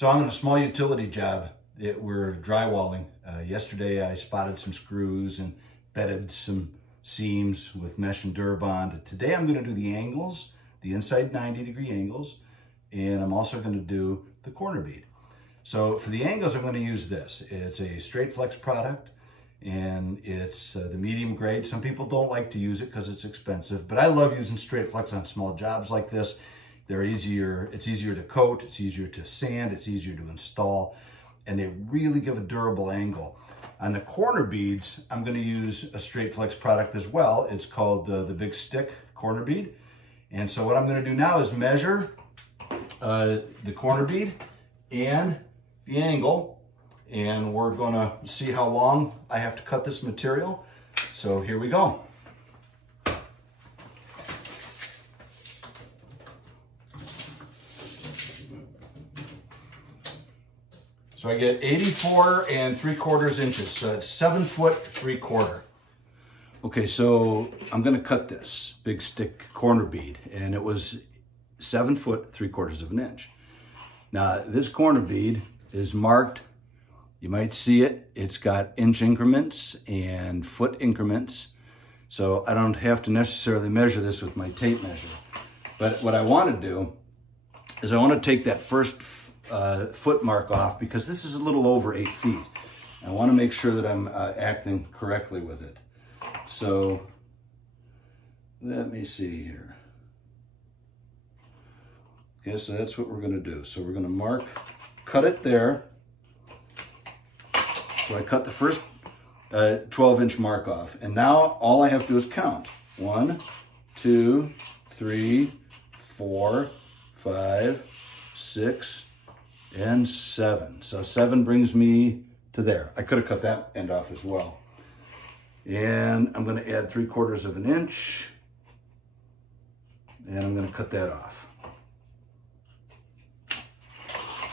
So I'm on a small utility job that we're drywalling. Yesterday I spotted some screws and bedded some seams with mesh and Durabond. Today I'm going to do the angles, the inside 90-degree angles, and I'm also going to do the corner bead. So for the angles I'm going to use this. It's a straight flex product and it's the medium grade. Some people don't like to use it because it's expensive, but I love using straight flex on small jobs like this. They're easier, it's easier to coat, it's easier to sand, it's easier to install, and they really give a durable angle. On the corner beads, I'm going to use a straight flex product as well. It's called the Big Stick corner bead. And so what I'm going to do now is measure the corner bead and the angle, and we're going to see how long I have to cut this material. So here we go. So I get 84 3/4 inches, so it's 7 foot 3/4. Okay, so I'm gonna cut this Big Stick corner bead, and it was 7 foot 3/4 inch. Now this corner bead is marked, you might see it, it's got inch increments and foot increments. So I don't have to necessarily measure this with my tape measure. But what I wanna do is I wanna take that first foot mark off, because this is a little over 8 feet. I want to make sure that I'm acting correctly with it. So let me see here. Okay, so that's what we're going to do. So we're going to cut it there. So I cut the first 12-inch mark off, and now all I have to do is count. 1, 2, 3, 4, 5, 6, and 7. So 7 brings me to there. I could have cut that end off as well. And I'm going to add 3/4 inch, and I'm going to cut that off.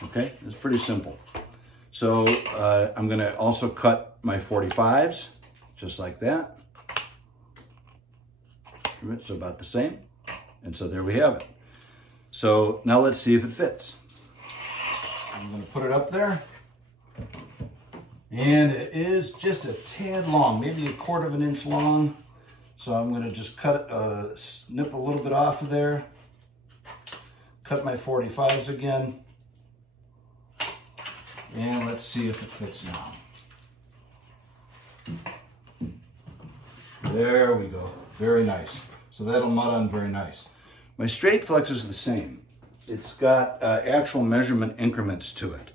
Okay, it's pretty simple. So I'm going to also cut my 45s, just like that. So about the same. And so there we have it. So now let's see if it fits. I'm going to put it up there, and it is just a tad long, maybe 1/4 inch long. So I'm going to just cut it, snip a little bit off of there, cut my 45s again, and let's see if it fits now. There we go, very nice. So that'll mud on very nice. My straight flex is the same. It's got actual measurement increments to it.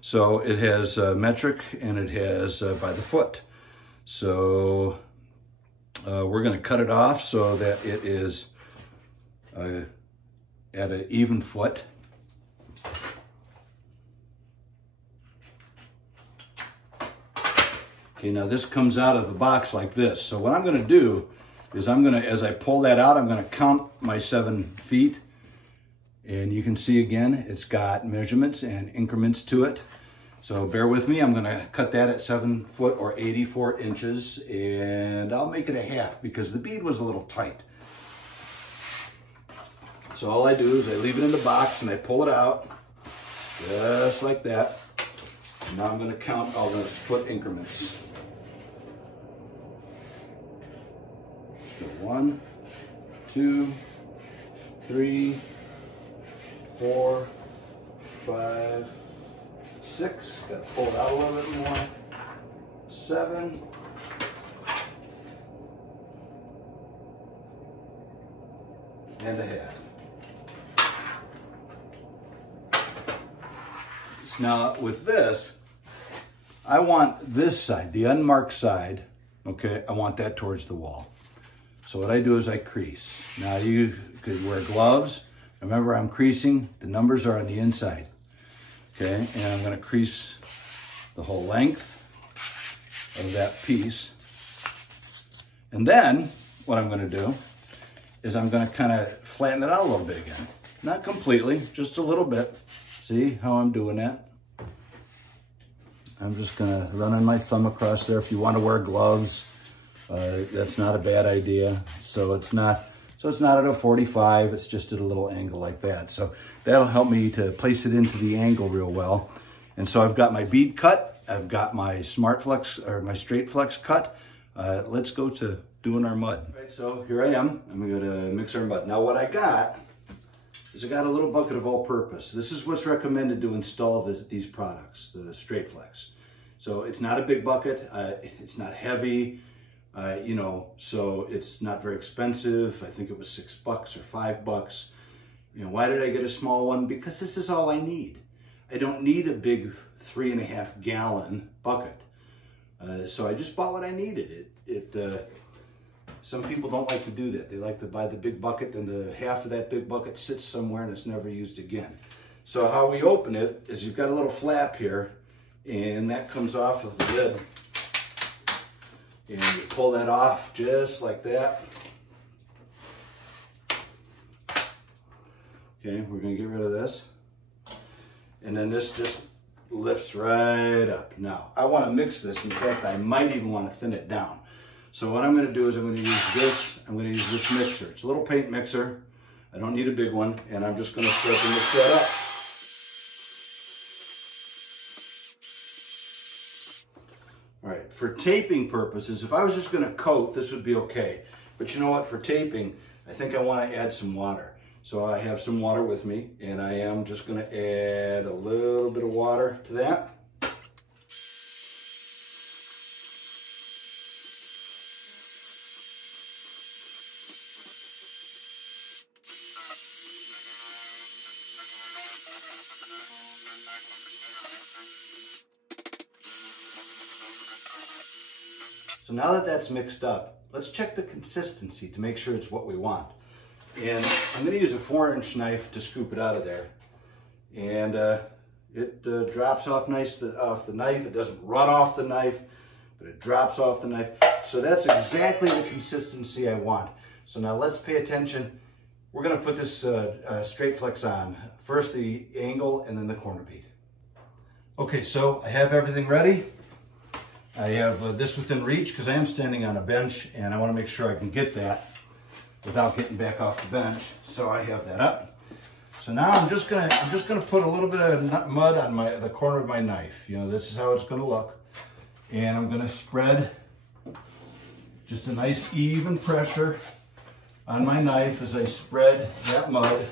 So it has metric and it has by the foot. So we're going to cut it off so that it is at an even foot. Okay, now this comes out of the box like this. So what I'm going to do is as I pull that out, I'm going to count my 7 feet. And you can see again, it's got measurements and increments to it. So bear with me, I'm gonna cut that at 7 foot or 84 inches, and I'll make it a half because the bead was a little tight. So all I do is I leave it in the box and I pull it out, just like that. And now I'm gonna count all those foot increments. So 1, 2, 3, 4, 5, 6, got to pull it out a little bit more, 7, and a half. So now with this, I want this side, the unmarked side, okay, I want that towards the wall. So what I do is I crease. Now you could wear gloves. Remember, I'm creasing, the numbers are on the inside, okay? And I'm gonna crease the whole length of that piece. And then what I'm gonna do is I'm gonna kind of flatten it out a little bit again. Not completely, just a little bit. See how I'm doing that? I'm just gonna run my thumb across there. If you wanna wear gloves, that's not a bad idea. So it's not So it's not at a 45, it's just at a little angle like that. So that'll help me to place it into the angle real well. And so I've got my bead cut, I've got my smart flex or my straight flex cut. Let's go to doing our mud. All right, so here I am. I'm going to mix our mud. Now what I got is I got a little bucket of all-purpose. This is what's recommended to install these products, the straight flex. So it's not a big bucket, it's not heavy, you know, so it's not very expensive. I think it was $6 or $5. You know, why did I get a small one? Because this is all I need. I don't need a big 3.5 gallon bucket. So I just bought what I needed. Some people don't like to do that. They like to buy the big bucket, and the half of that big bucket sits somewhere and it's never used again. So how we open it is you've got a little flap here, and that comes off of the lid. And you pull that off just like that. Okay, we're gonna get rid of this. And then this just lifts right up. Now, I wanna mix this. In fact, I might even wanna thin it down. So what I'm gonna do is I'm gonna use this mixer. It's a little paint mixer. I don't need a big one, and I'm just gonna start to mix that up. All right, for taping purposes, if I was just gonna coat, this would be okay. But you know what, for taping, I think I wanna add some water. So I have some water with me, and I am just gonna add a little bit of water to that. So now that that's mixed up, let's check the consistency to make sure it's what we want. And I'm going to use a 4-inch knife to scoop it out of there. And it drops off nice off the knife. It doesn't run off the knife, but it drops off the knife. So that's exactly the consistency I want. So now let's pay attention. We're going to put this straight flex on. First the angle and then the corner bead. Okay, so I have everything ready. I have this within reach because I am standing on a bench, and I want to make sure I can get that without getting back off the bench. So I have that up. So now I'm just gonna put a little bit of mud on the corner of my knife. You know, this is how it's gonna look, and I'm gonna spread just a nice even pressure on my knife as I spread that mud.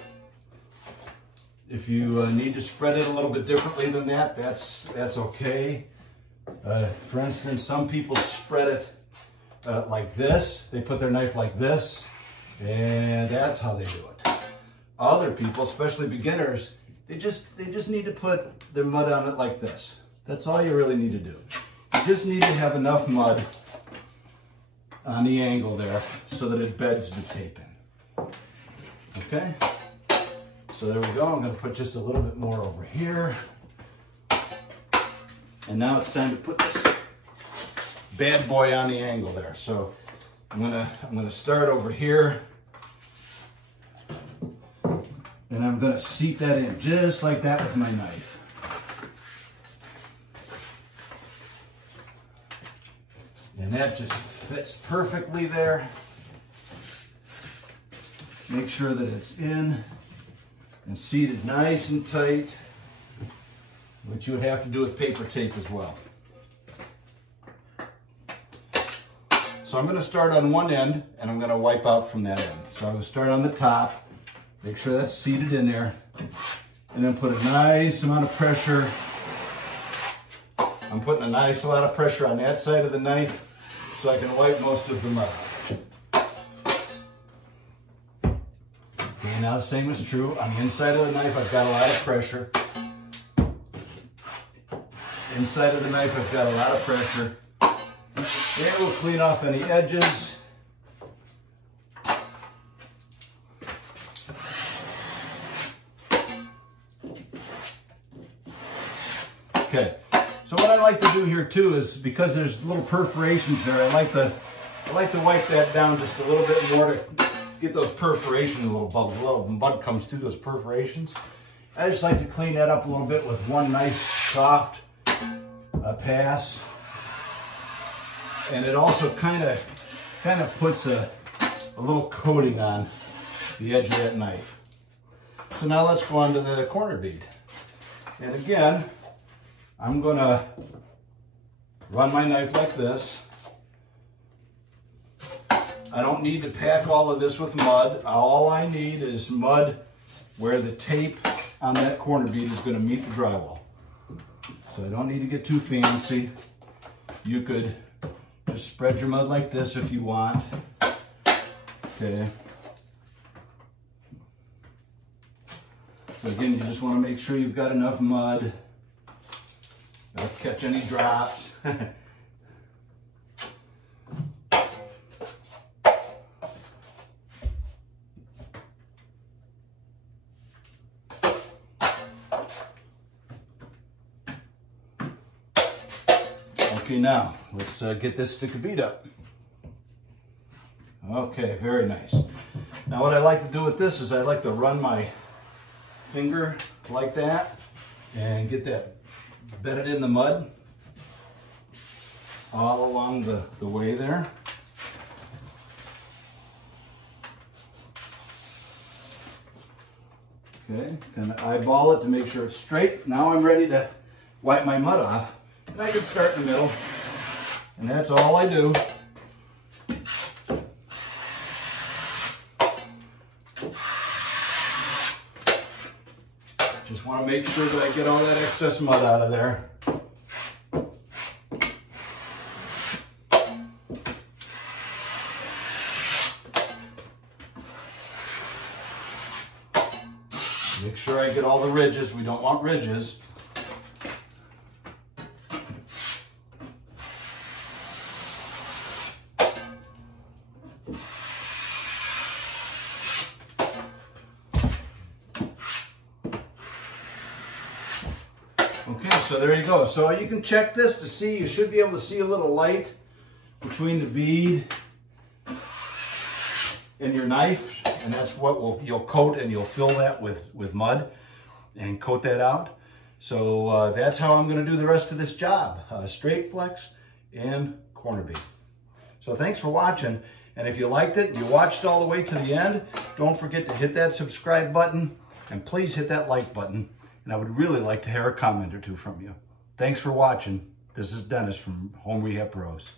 If you need to spread it a little bit differently than that, that's okay. For instance, some people spread it like this. They put their knife like this, and that's how they do it. Other people, especially beginners, they just need to put their mud on it like this. That's all you really need to do. You just need to have enough mud on the angle there so that it beds the tape in. Okay? So there we go. I'm going to put just a little bit more over here. And now it's time to put this bad boy on the angle there. So I'm gonna start over here, and I'm gonna seat that in just like that with my knife. And that just fits perfectly there. Make sure that it's in and seated nice and tight, which you would have to do with paper tape as well. So I'm going to start on one end, and I'm going to wipe out from that end. So I'm going to start on the top, make sure that's seated in there, and then put a nice amount of pressure. I'm putting a nice lot of pressure on that side of the knife so I can wipe most of the mud out. Okay, now the same is true. On the inside of the knife, I've got a lot of pressure. Inside of the knife, I've got a lot of pressure. It will clean off any edges. Okay, so what I like to do here too is, because there's little perforations there, I like to wipe that down just a little bit more to get those perforations, little bubbles, a little mud comes through those perforations. I just like to clean that up a little bit with one nice soft pass. And it also kind of puts a little coating on the edge of that knife. So now let's go on to the corner bead. And again, I'm gonna run my knife like this. I don't need to pack all of this with mud. All I need is mud where the tape on that corner bead is gonna meet the drywall. So I don't need to get too fancy. You could just spread your mud like this if you want. Okay. So again, you just want to make sure you've got enough mud. Don't catch any drops. Okay, now let's get this stick of bead up. Okay, very nice. Now what I like to do with this is I like to run my finger like that and get that bedded in the mud all along the way there. Okay, kind of eyeball it to make sure it's straight. Now I'm ready to wipe my mud off. And I can start in the middle, and that's all I do. Just want to make sure that I get all that excess mud out of there. Make sure I get all the ridges. We don't want ridges. Okay, so there you go. So you can check this to see, you should be able to see a little light between the bead and your knife, and that's what you'll coat, and you'll fill that with mud and coat that out. So that's how I'm going to do the rest of this job, straight flex and corner bead. So thanks for watching, and if you liked it and you watched all the way to the end, don't forget to hit that subscribe button, and please hit that like button. And I would really like to hear a comment or two from you. Thanks for watching. This is Dennis from Home Rehab Pros.